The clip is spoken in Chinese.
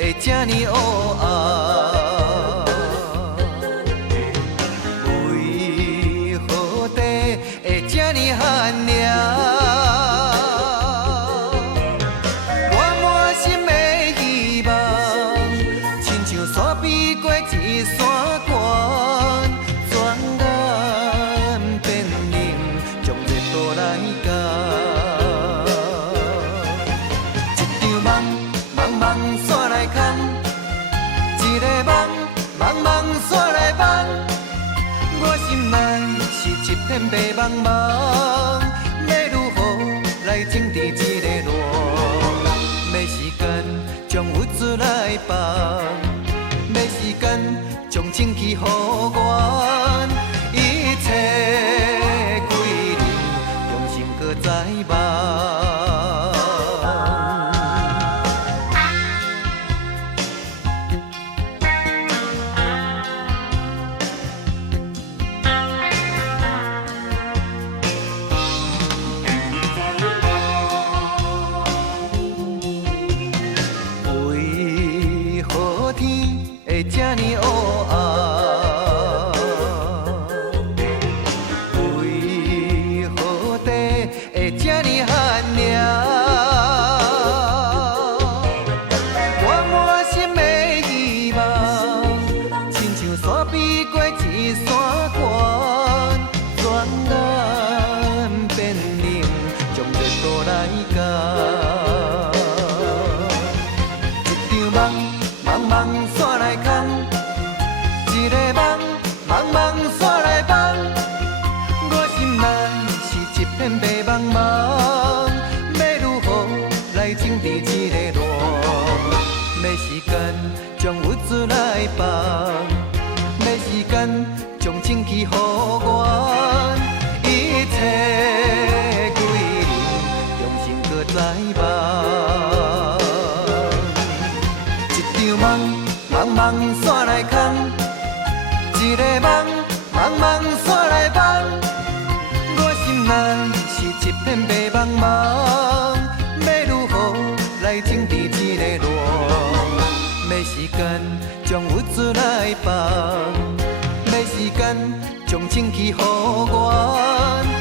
会这呢黑暗？为何地会这呢寒冷？我满心的希望，亲像山比过一山高，转眼变冷，将热度来甲。一场梦，茫茫山来空，一个梦，茫茫山来梦。我心内是一片白茫茫，要如何来整治这个乱？要时间将物资来放，要时间将情气还原，一切归零，重新搁再梦。为何天会这呢黑暗？为何地会这呢寒冷？我满心的希望，亲像山比过一山高，转眼变冷，将热度来甲。茫茫山来空，一个梦，茫茫山来梦。我心内是一片白茫茫，要如何来整治这个乱？要时间将物资来放，要时间将情气还原，一切归零，重新搁再梦。茫茫山来空，一个梦，茫茫山来梦。我心内是一片白茫茫，要如何来整治这个乱？要时间将物资来放，要时间将情气还原。